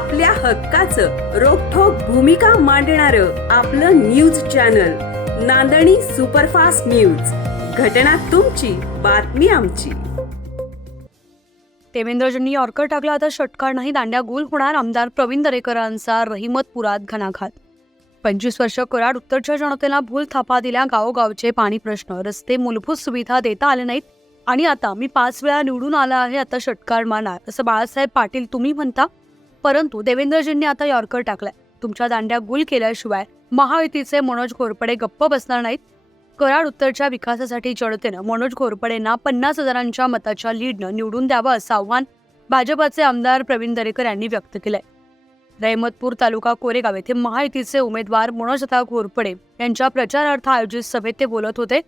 आपल्या हक्काचं रोखोक भूमिका मांडणार आपलं न्यूज चॅनल नांदणी सुपरफास्ट न्यूज. घटना तुमची बातमी आमची. देवेंद्रजींनी यॉर्कर टाकला आता षटकार नाही दांड्या गुल होणार आमदार प्रवीण दरेकरांचा रहिमतपुरात घणाघात पंचवीस वर्ष कराड उत्तरच्या जनतेला भूल थापा दिल्या गावोगावचे पाणी प्रश्न. रस्ते मूलभूत सुविधा देता आले नाहीत आणि आता मी पाच वेळा निवडून आला आहे आता षटकार मारणार. असं बाळासाहेब पाटील तुम्ही म्हणता? परंतु देवेंद्रजींनी आता यॉर्कर टाकलाय. तुमच्या दांड्या गुल केल्याशिवाय महायुतीचे मनोज घोरपडे गप्प बसणार नाहीत. कराड उत्तरच्या विकासासाठी जनतेनं मनोज घोरपडेंना पन्नास हजारांच्या मताच्या लीडनं निवडून द्यावं असं आव्हान भाजपाचे आमदार प्रवीण दरेकर यांनी व्यक्त केलंय. रहमतपूर तालुका कोरेगाव येथे महायुतीचे उमेदवार मनोजता घोरपडे यांच्या प्रचारार्थ आयोजित सभेत ते बोलत होते.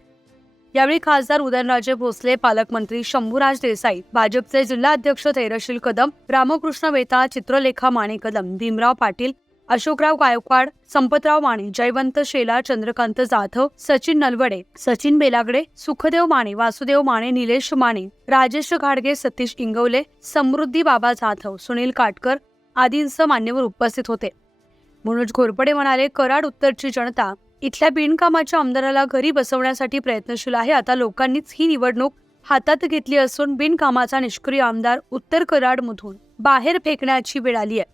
यावेळी खासदार उदयनराजे भोसले पालकमंत्री शंभूराज देसाई भाजपचे जिल्हाध्यक्ष धैर्यशील कदम रामकृष्ण वेता चित्रलेखा माने कदम भीमराव पाटील अशोकराव गायकवाड संपतराव माने जयवंत शेला चंद्रकांत जाधव सचिन नलवडे सचिन बेलागडे सुखदेव माने वासुदेव माने निलेश माने राजेश घाडगे सतीश इंगवले समृद्धी बाबा जाधव सुनील काटकर आदींसह मान्यवर उपस्थित होते. मनोज घोरपडे म्हणाले कराड उत्तरची जनता इथल्या बिनकामाच्या आमदाराला घरी बसवण्यासाठी प्रयत्नशील आहे. आता लोकांनीच ही निवडणूक हातात घेतली असून बिनकामाचा निष्क्रिय आमदार उत्तर कराडमधून बाहेर फेकण्याची वेळ आली आहे.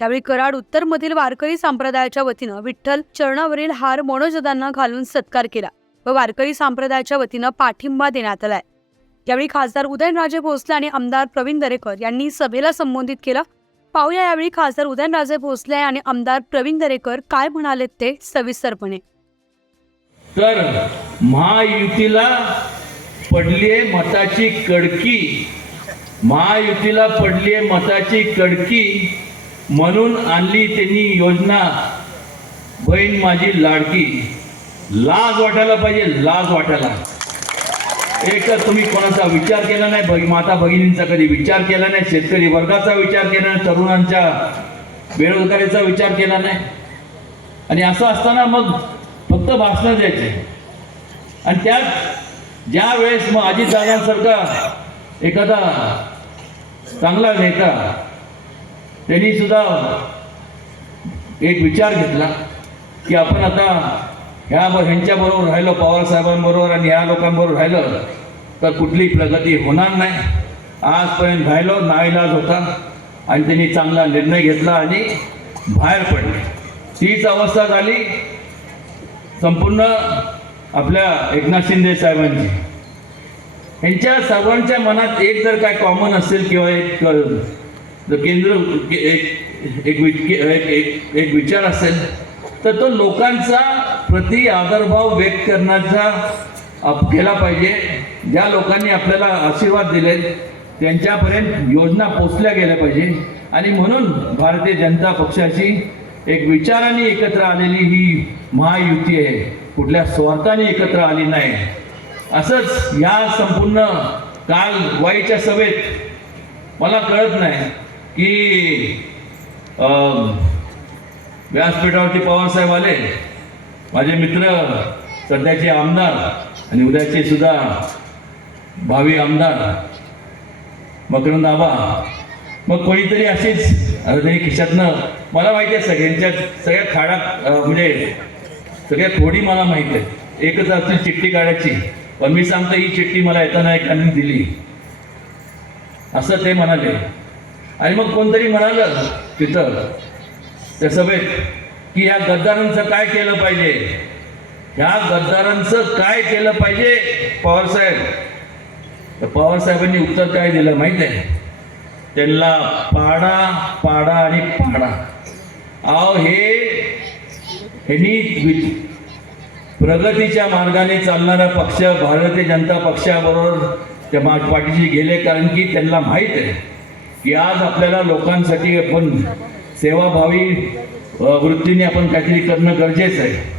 त्यावेळी कराड उत्तरमधील वारकरी संप्रदायाच्या वतीनं विठ्ठल चरणावरील हार मनोजदांना घालून सत्कार केला व वारकरी संप्रदायाच्या वतीनं पाठिंबा देण्यात आलाय. यावेळी खासदार उदयनराजे भोसले आणि आमदार प्रवीण दरेकर यांनी सभेला संबोधित केलं पाहूया यावेळी खासदार उदयनराजे भोसले आणि आमदार प्रवीण दरेकर काय म्हणाले ते सविस्तरपणे. तर महायुतीला पडलीये मताची कडकी. महायुतीला पडलीये मताची कडकी म्हणून आणली त्यांनी योजना. बहीण माझी लाडकी. लाज वाटायला पाहिजे लाज वाटायला. एक तर तुम्ही कोणाचा विचार केला नाही माता भगिनींचा कधी विचार केला नाही शेतकरी वर्गाचा विचार केला नाही तरुणांच्या बेरोजगारीचा विचार केला नाही? आणि असं असताना मग फक्त भाषणं द्यायचे. आणि त्यात ज्या वेळेस मग अजितदादांसारखा एखादा चांगला नेता त्यांनी सुद्धा एक विचार घेतला की आपण आता ह्या ह्यांच्याबरोबर राहिलो पवार साहेबांबरोबर आणि ह्या लोकांबरोबर राहिलं तर कुठली प्रगती होणार नाही. आजपर्यंत राहिलो नाईलाज होता आणि त्यांनी चांगला निर्णय घेतला आणि बाहेर पडले. तीच अवस्था झाली संपूर्ण आपल्या एकनाथ शिंदे साहेबांची. यांच्या सर्वांच्या मनात एक जर काय कॉमन असेल किंवा एक जर केंद्र एक एक विच- एक एक एक विचार असेल तर तो लोकांचा प्रति आदरभाव व्यक्त करण्याचा केला पाहिजे. ज्या लोकांनी आपल्याला आशीर्वाद दिले त्यांच्यापर्यंत योजना पोचल्या गेल्या पाहिजे. आणि म्हणून भारतीय जनता पक्षाची एक विचाराने एकत्र आलेली ही महायुती आहे. कुठल्या स्वार्थाने एकत्र आली नाही. असंच या संपूर्ण काल वाईच्या सभेत मला कळत नाही की व्यासपीठावरती पवारसाहेब आले. माझे मित्र सध्याचे आमदार आणि उद्याचे सुद्धा भावी आमदार मकरंद आबा मग कोणीतरी असेच अरे खिशातनं मला माहिती आहे सगळ्यांच्या सगळ्या खाडा म्हणजे सगळ्यात थोडी मला माहिती आहे. एकच असतील चिठ्ठी काढायची. पण मी सांगतो ही चिठ्ठी मला येताना एकाने दिली. असं ते म्हणाले. आणि मग कोणतरी म्हणालं तिथं त्या सभेत की या गद्दारांचं काय केलं पाहिजे? ह्या गद्दारांचं काय केलं पाहिजे? पवारसाहेब तर पवारसाहेबांनी उत्तर काय दिलं माहीत आहे? त्यांना पाडा पाडा आणि पाडा. अहो हे ह्यांनी प्रगतीच्या मार्गाने चालणारा पक्ष भारतीय जनता पक्षाबरोबर त्या मा- पाठीशी गेले कारण की त्यांना माहीत आहे की आज आपल्याला लोकांसाठी आपण सेवाभावी वृत्तीने आपण काहीतरी करणं गरजेचं आहे.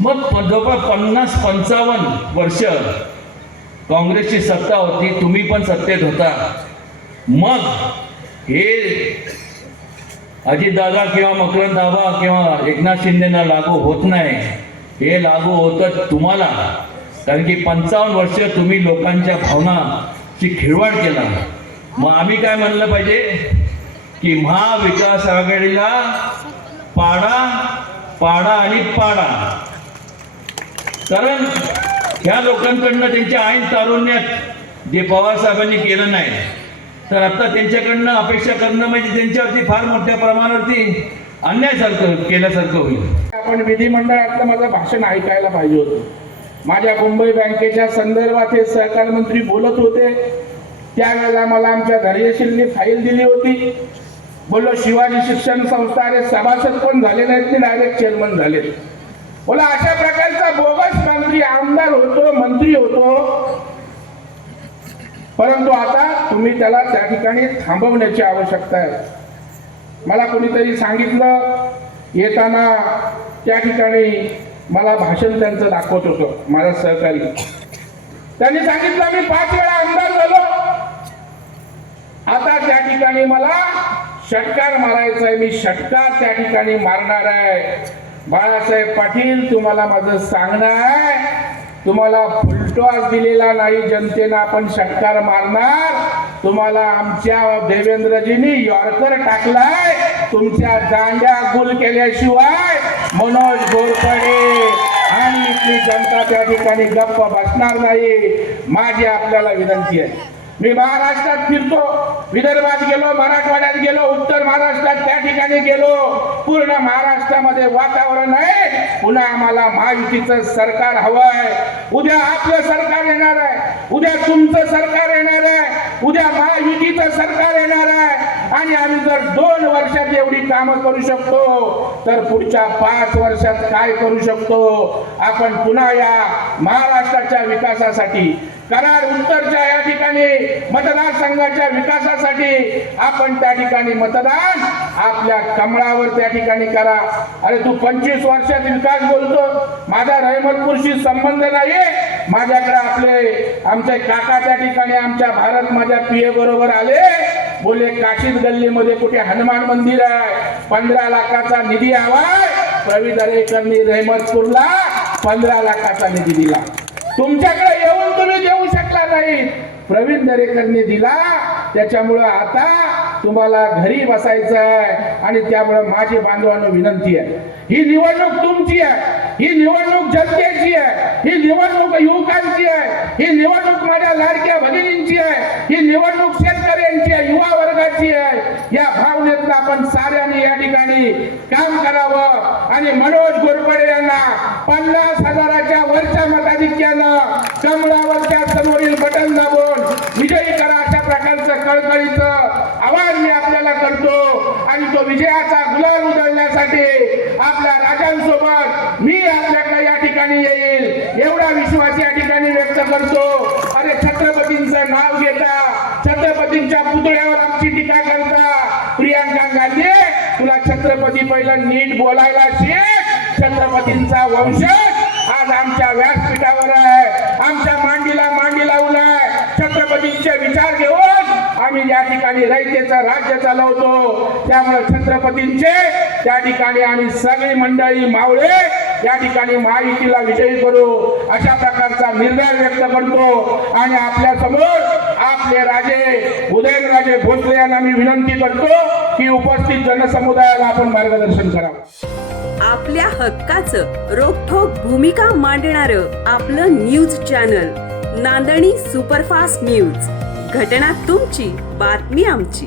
मग जवळपास पन्नास पंचावन्न वर्ष काँग्रेसची सत्ता होती तुम्ही पण सत्तेत होता. मग हे अजितदादा किंवा मकरंद दादा किंवा एकनाथ शिंदेना लागू होत नाही. हे लागू होतं तुम्हाला. कारण की पंचावन्न वर्ष तुम्ही लोकांच्या भावनाची खिळवाड केला. मग आम्ही काय म्हणलं पाहिजे? की महाविकास आघाडीला पाडा पाडा आणि पाडा. कारण ह्या लोकांकडनं त्यांच्या ऐन तारुण्यात जे पवार साहेबांनी केलं नाही तर आता त्यांच्याकडनं अपेक्षा करणं म्हणजे त्यांच्यावरती फार मोठ्या प्रमाणावरती अन्यायसारखं केल्यासारखं होईल. आपण विधिमंडळातलं माझं भाषण ऐकायला पाहिजे होतं. माझ्या मुंबई बँकेच्या संदर्भात हे सहकार मंत्री बोलत होते. त्यावेळेला मला आमच्या धैर्यशीलनी फाईल दिली होती. बोललो शिवाजी शिक्षण संस्था अरे सभासद पण झाले नाहीत ते डायरेक्ट चेअरमन झाले. बोला अशा प्रकारचा बोगस मंत्री आमदार होतो मंत्री होतो. परंतु आता तुम्ही त्याला त्या ठिकाणी थांबवण्याची आवश्यकता आहे. मला कोणीतरी सांगितलं येताना त्या ठिकाणी मला भाषण त्यांचं दाखवत होतं माझा सहकारी. त्यांनी सांगितलं मी पाच वेळा आमदार झालो. आता त्या ठिकाणी मला षटकार मारायचा आहे मी षटकार त्या ठिकाणी मारणार आहे. बाळासाहेब पाटील तुम्हाला माझं सांगणं आहे. तुम्हाला फुलटॉस दिलेला नाही जनतेनं आपण षटकार मारणार. तुम्हाला आमच्या देवेंद्रजींनी यॉर्कर टाकलाय तुमच्या दांड्या गुल केल्याशिवाय. मनोज घोरपडे आणि इथली जनता त्या ठिकाणी गप्प बसणार नाही. माझी आपल्याला विनंती आहे. मी महाराष्ट्रात फिरतो विदर्भात गेलो मराठवाड्यात गेलो उत्तर महाराष्ट्रात त्या ठिकाणी गेलो. पूर्ण महाराष्ट्रामध्ये वातावरण आहे. पुन्हा आम्हाला महायुतीचं सरकार हवंय. उद्या आपलं सरकार येणार आहे. उद्या तुमचं सरकार येणार आहे. उद्या महायुतीचं सरकार येणार आहे. आणि आम्ही जर दोन वर्षात एवढी कामं करू शकतो तर पुढच्या पाच वर्षात काय करू शकतो? आपण पुन्हा या महाराष्ट्राच्या विकासासाठी कराड उत्तरच्या या ठिकाणी मतदारसंघाच्या विकासासाठी आपण त्या ठिकाणी मतदान आपल्या कमळावर त्या ठिकाणी करा. अरे तू पंचवीस वर्षात विकास बोलतो. माझा रहमतपूरशी संबंध नाही माझ्याकडे आपले आमचे काका त्या ठिकाणी आमच्या भारत माझ्या पीए बरोबर आले. बोले काशीद गल्लीमध्ये कुठे हनुमान मंदिर आहे? पंधरा लाखाचा निधी हवाय प्रवीण दरेकरनी रहमतपूरला पंधरा लाखाचा निधी दिला. तुमच्याकडे येऊन नाही प्रवीण दरेकरने दिला त्याच्यामुळं आता तुम्हाला घरी बसायचं आहे आणि त्यामुळं माझी बांधवांना विनंती आहे. ही निवडणूक तुमची आहे ही निवडणूक जनतेची आहे ही निवडणूक युवकांची आहे ही निवडणूक माझ्या लाडक्या भगिनींची आहे ही निवडणूक शेतकऱ्यांची आहे युवा वर्गाची आहे. या भावनेतनं आपण साऱ्यांनी या ठिकाणी काम करावं. आणि मनोज गोरपडे यांना पन्नास हजाराच्या वरच्या मताधिक्यानं कमळावरच्या समोरील बटन दाबून विजयी करा अशा प्रकारचं कळकळीचं आवाज मी आपल्याला करतो आणि तो विजयाचा गुलाल उधळण्यासाठी आपल्या राजांसोबत मी आपल्याकडे या ठिकाणी येईल एवढा विश्वास या ठिकाणी व्यक्त करतो अरे छत्रपतींचं नाव घेता छत्रपतींच्या पुतळ्यावर आमची टीका करता प्रियांका गांधी तुला छत्रपती पहिलं नीट बोलायला शिक छत्रपतींचा वंशज. आज आमच्या व्यासपीठावर आहे. आमच्या मांडीला मांडी लावलाय छत्रपतींचे विचार घेऊन आम्ही या ठिकाणी रयतेचं राज्य चालवतो त्यामुळे छत्रपतींचे त्या ठिकाणी आम्ही सगळी मंडळी मावळे या ठिकाणी महायुतीला विजयी करू. अशा प्रकारचा निर्णय व्यक्त करतो. आणि आपल्यासमोर आपले राजे उदयनराजे भोसले यांना मी विनंती करतो की उपस्थित जनसमुदायाला आपण मार्गदर्शन करावं. आपल्या हक्काचं रोखोक भूमिका मांडणारं आपलं न्यूज चॅनल नांदणी सुपरफास्ट न्यूज. घटना तुमची बातमी आमची.